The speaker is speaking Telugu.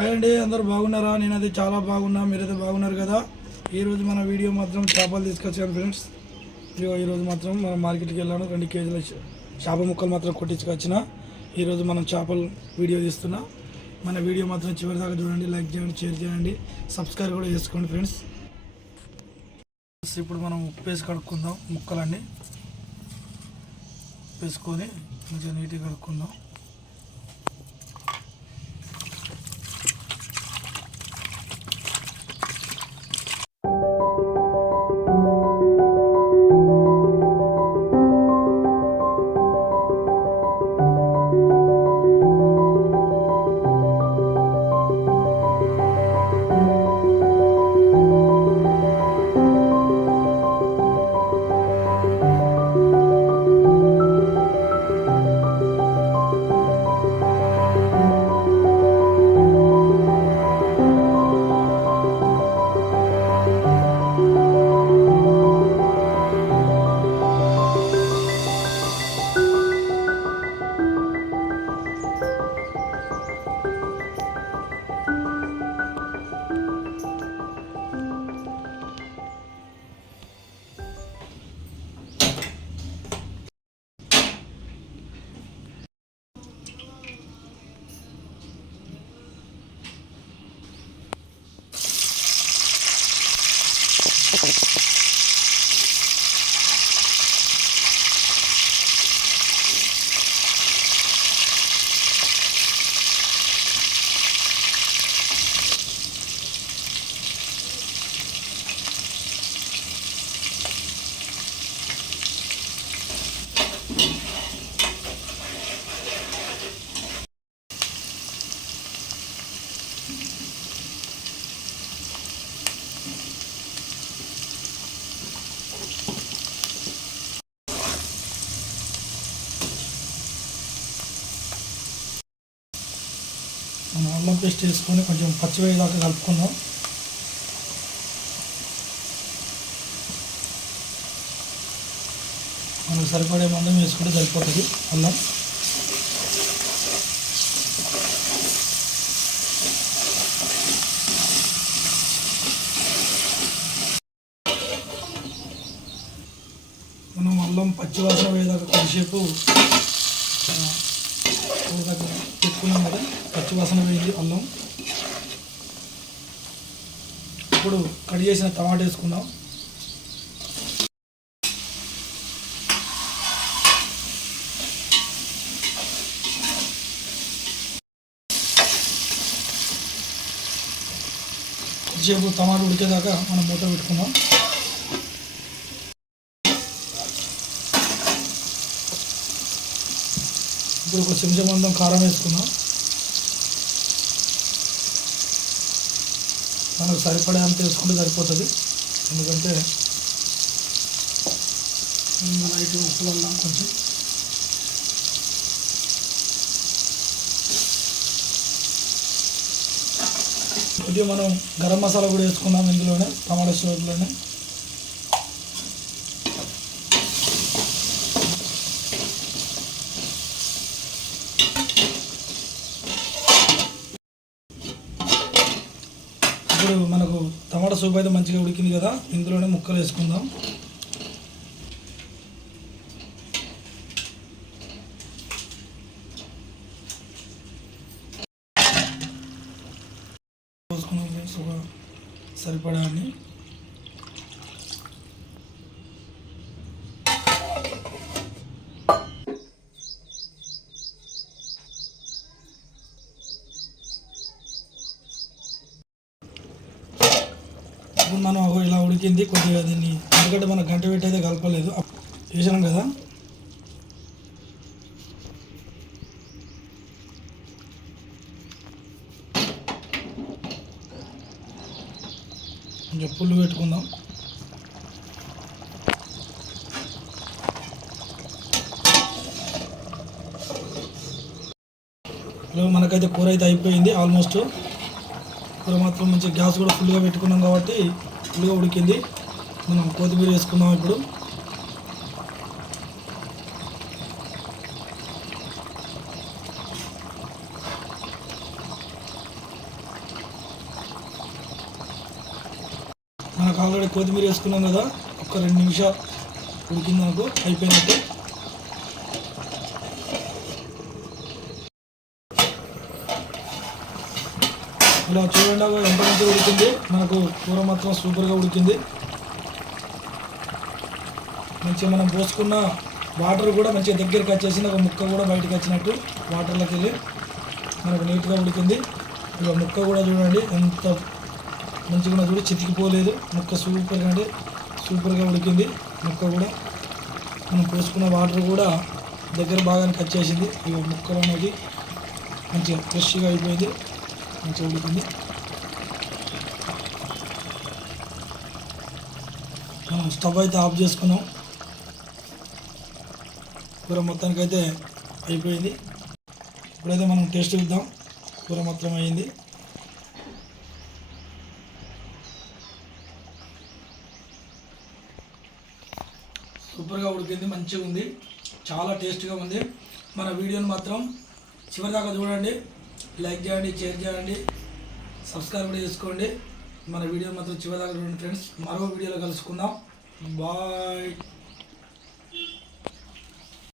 హాయ్ అండి, అందరూ బాగున్నారా? నేనైతే చాలా బాగున్నా, మీరైతే బాగున్నారు కదా. ఈరోజు మన వీడియో మాత్రం చేపలు తీసుకొచ్చాను ఫ్రెండ్స్. ఈరోజు మాత్రం మనం మార్కెట్కి వెళ్ళాను, 2 కేజీల చేప ముక్కలు మాత్రం కొట్టించుకొచ్చిన. ఈరోజు మనం చేపలు వీడియో తీస్తున్నా. మన వీడియో మాత్రం చివరి దాకా చూడండి, లైక్ చేయండి, షేర్ చేయండి, సబ్స్క్రైబ్ కూడా చేసుకోండి ఫ్రెండ్స్. ఇప్పుడు మనం ఉప్పు వేసి కడుక్కుందాం. ముక్కలన్నీ వేసుకొని కొంచెం నీట్గా కడుక్కుందాం. మనం అల్లం పేస్ట్ వేసుకొని కొంచెం పచ్చివేయదాకా కలుపుకుందాం. మనకు సరిపడే మందం వేసుకుంటే సరిపోతుంది అల్లం. మనం అల్లం పచ్చివాసన వేయదాకా కొద్దిసేపు పెట్టుకున్నాం కదా, పచ్చివాసన వేయింది అల్లం. ఇప్పుడు కట్ చేసిన టమాటా వేసుకుందాం. కొద్దిసేపు టమాటా ఉడికేదాకా మనం మూత పెట్టుకుందాం. ఇప్పుడు ఒక చెంచా మందం కారం వేసుకుందాం. మనకు సరిపడే అంత వేసుకుంటే సరిపోతుంది, ఎందుకంటే లైట్ ఉప్పు వల్ల కొంచెం. కొద్దిగా మనం గరం మసాలా కూడా వేసుకున్నాం ఇందులోనే, టమాటా స్టోర్లోనే. ఇప్పుడు మనకు టమాటా సూప్ అయితే మంచిగా ఉడికింది కదా, ఇందులోనే ముక్కలు వేసుకుందాం. పోసుకున్నాం సరిపడా అని. ఇప్పుడు మనం ఇలా ఉడికింది కొద్దిగా దీన్ని, ఎందుకంటే మనం గంట పెట్టి అయితే కలపలేదు, వేసాం కదా. కొంచెం పుల్లు పెట్టుకుందాం. మనకైతే కూర అయితే అయిపోయింది ఆల్మోస్ట్. కూర మాత్రం మంచిగా గ్యాస్ కూడా ఫుల్గా పెట్టుకున్నాం కాబట్టి ఫుల్గా ఉడికింది. మనం కొత్తిమీర వేసుకుందాం ఇప్పుడు. కొత్తిమీర వేసుకున్నాం కదా, ఒక 2 నిమిషాలు ఉడికింది నాకు, అయిపోయినట్టు. ఇలా చూడండి ఎంత మంచిగా ఉడికింది. మనకు కూర మాత్రం సూపర్గా ఉడికింది. మంచిగా మనం పోసుకున్న వాటర్ కూడా మంచిగా దగ్గరికి వచ్చేసింది. ఒక ముక్క కూడా బయటకు వచ్చినట్టు వాటర్లోకి వెళ్ళి మనకు నీట్గా ఉడికింది. ఇక ముక్క కూడా చూడండి ఎంత మంచిగా చూడు, చితికిపోలేదు. ముక్క సూపర్గా అంటే సూపర్గా ఉడికింది. ముక్క కూడా మనం పోసుకున్న వాటర్ కూడా దగ్గర బాగానే వచ్చేసింది. ఇక ముక్కలు అనేది మంచిగా ఫ్రెష్గా అయిపోయింది, మంచిగా ఉడికింది. స్టవ్ అయితే ఆఫ్ చేసుకున్నాం. కూర మొత్తానికి అయితే అయిపోయింది. ఇప్పుడైతే మనం టేస్ట్ ఇద్దాం. కూర మొత్తం అయింది. సూపర్గా ఉడికింది, మంచిగా ఉంది, చాలా టేస్ట్గా ఉంది. మన వీడియోని మాత్రం చివరిదాకా చూడండి, లైక్ చేయండి, షేర్ చేయండి, సబ్స్క్రైబ్ కూడా చేసుకోండి. మన వీడియో మాత్రం చివరిదాకా చూడండి ఫ్రెండ్స్. మరో వీడియోలో కలుసుకుందాం. బాయ్.